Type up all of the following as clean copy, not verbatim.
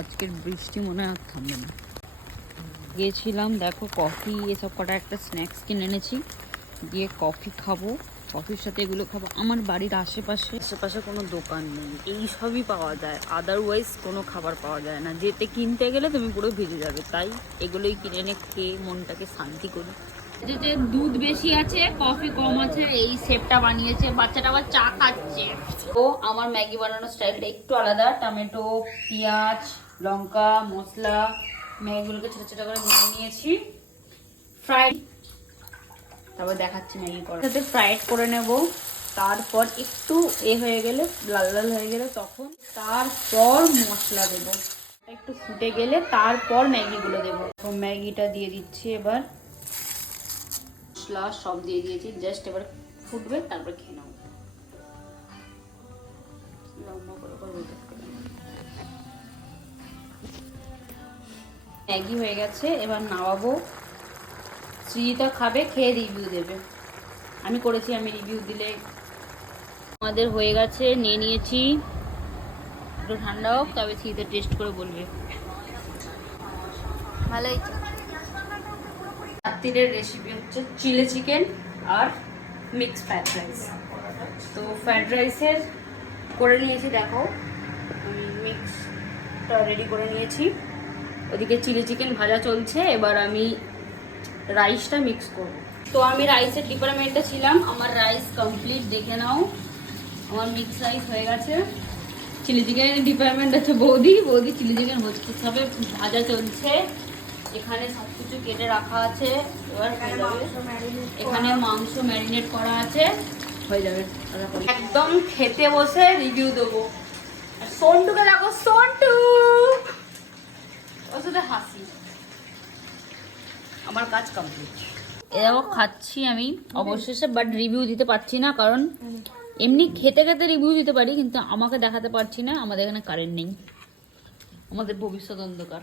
আজকের বৃষ্টি মনে হয় আর থামবে না। গিয়েছিলাম, দেখো কফি এসব কটা একটা স্ন্যাক্স কিনে এনেছি, গিয়ে কফি খাবো, কফির সাথে এগুলো খাবো। আমার বাড়ির আশেপাশে কোনো দোকান নেই, এই সবই পাওয়া যায়, আদারওয়াইজ কোনো খাবার পাওয়া যায় না। যেতে কিনতে গেলে তুমি পুরো ভিজে যাবে, তাই এগুলোই কিনে এনে খেয়ে মনটাকে শান্তি করি। যেতে দুধ বেশি আছে, কফি কম আছে, এই সেপটা বানিয়েছে। বাচ্চাটা আবার চা খাচ্ছে। তো আমার ম্যাগি বানানোর স্টাইলটা একটু আলাদা। টমেটো, পেঁয়াজ, লঙ্কা, মশলা, ম্যাগিগুলোকে ছোটো ছোটো করে ভেঙে নিয়েছি, ফ্রাই। তারপর দেখাচ্ছি ম্যাগি করার সাথে ফ্রাইড করে নেব। তারপর একটু হয়ে গেলে, লাল লাল হয়ে গেলে, তখন তারপর মশলা দেবো। একটু ফুটে গেলে তারপর ম্যাগিগুলো দেবো। তো ম্যাগিটা দিয়ে দিচ্ছি এবার, মশলা সব দিয়ে দিয়েছি, জাস্ট এবার ফুটবে, তারপর খেয়ে নেবো। ম্যাগি হয়ে গেছে, এবার নামাবো। শ্রীজিতা খাবে, খেয়ে রিভিউ দেবে। আমি করেছি, আমি রিভিউ দিলে। আমাদের হয়ে গেছে, নিয়ে নিয়েছি, একটু ঠান্ডা হোক তবে শ্রীজিতা টেস্ট করে বলবে। ভালোই। রাত্রির রেসিপি হচ্ছে চিলি চিকেন আর মিক্স ফ্রাইড রাইস। তো ফ্রাইড রাইসের করে নিয়েছি, দেখো মিক্সটা রেডি করে নিয়েছি। ওদিকে চিলি চিকেন ভাজা চলছে, এবার আমি রাইসটা মিক্স করব। তো আমি রাইসের ডিপার্টমেন্টে ছিলাম, আমার রাইস কমপ্লিট, দেখে নাও। আমার মিক্স রাইস হয়ে গেছে। চিলি চিকেনের ডিপার্টমেন্ট আছে বৌদি চিলি চিকেন হচ্ছে, সবে ভাজা চলছে। এখানে সব কিছু কেটে রাখা আছে, এবার এখানে মাংস ম্যারিনেট করা আছে, হয়ে যাবে। একদম খেতে বসে রিভিউ দেবো। আর সন্টুকে দেখো, সন্টু ওর সাথে হাসি। আমার কাজ কমপ্লিট। এরকম খাচ্ছি আমি অবশেষে, বাট রিভিউ দিতে পারছি না, কারণ এমনি খেতে খেতে রিভিউ দিতে পারি, কিন্তু আমাকে দেখাতে পারছি না। আমাদের এখানে কারেন্ট নেই, আমাদের ভবিষ্যৎ অন্ধকার।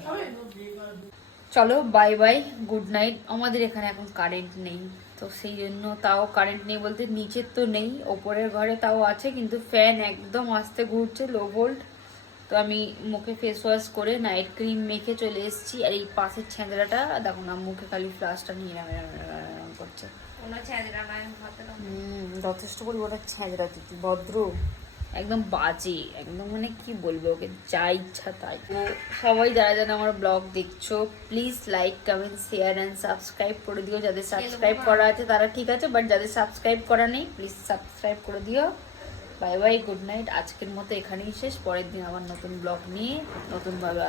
চলো বাই বাই, গুড নাইট। আমাদের এখানে এখন কারেন্ট নেই, তো সেই জন্য, তাও কারেন্ট নেই বলতে নিচের তো নেই, ওপরের ঘরে তাও আছে, কিন্তু ফ্যান একদম আস্তে ঘুরছে, লো ভোল্ট। তো আমি মুখে ফেস ওয়াশ করে নাইট ক্রিম মেখে চলে এসেছি। আর এই পাশের ছেঁদড়াটা দেখো না, মুখে খালি ফ্লাশটা নিয়ে করছে। যথেষ্ট পরিমাণে ছেঁদড়া, তুই ভদ্র একদম বাজে, একদম মানে কি বলবো ওকে, যা ইচ্ছা তাই। তো সবাই যারা যারা আমার ব্লগ দেখছো, please like, comment, share and subscribe করে দিও। যাদের সাবস্ক্রাইব করা আছে তারা ঠিক আছে, বাট যাদের সাবস্ক্রাইব করা নেই, প্লিজ সাবস্ক্রাইব করে দিও। Bye bye, good night. আজকের মতো এখানেই শেষ, পরের দিন আবার নতুন ব্লগ নিয়ে নতুনভাবে